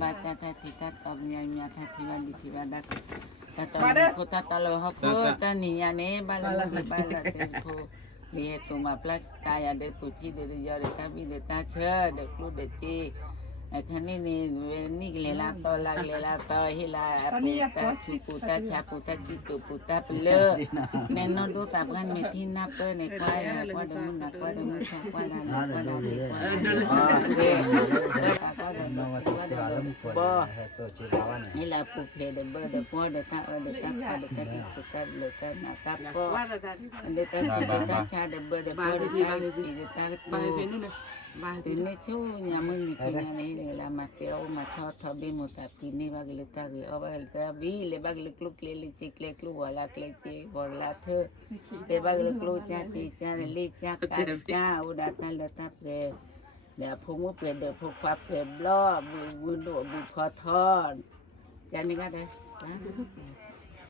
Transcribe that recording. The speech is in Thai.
บาจาทัติทัตตอมยามยาทัติวันดิทิวันดัตตัตตอโคตัตตะโลหะโคตานิยาเนบาลมุทิบาลเตโคเลียตุมาพลัสตายาเดปุชิเดริยอเดตาบิเดตาเชเดคลูเดจีคันนี้นี่เลลาตอลาเลลาตอฮิลาปุตตาชูปุตตาชาปุตตาจิตุปุตตาเปลือเนนโนดูตับกันเมทินาเปเนควายนะควาดมุนนะควาดมุนชาควาดานะควาดานะควาดานะบ่นี่ละปุเพเดเบเดปอเดตาเดตาควาเดตาจิตุตาเลตานะตาปอเดตาจิเดตาชาเดเบเดปอเดตาจิเดตาตุTene chu nyamun ni kina ni la mateo matho be mutapini bagile ta ge obagile ta bi le bagile kluk le chik le klu wala kle chi borla the te bagile klu cha chi cha le cha ka cha uda ta le ta pre le phu mu pre de phu kwa pre blo bu do bu tho tho cha ni ga de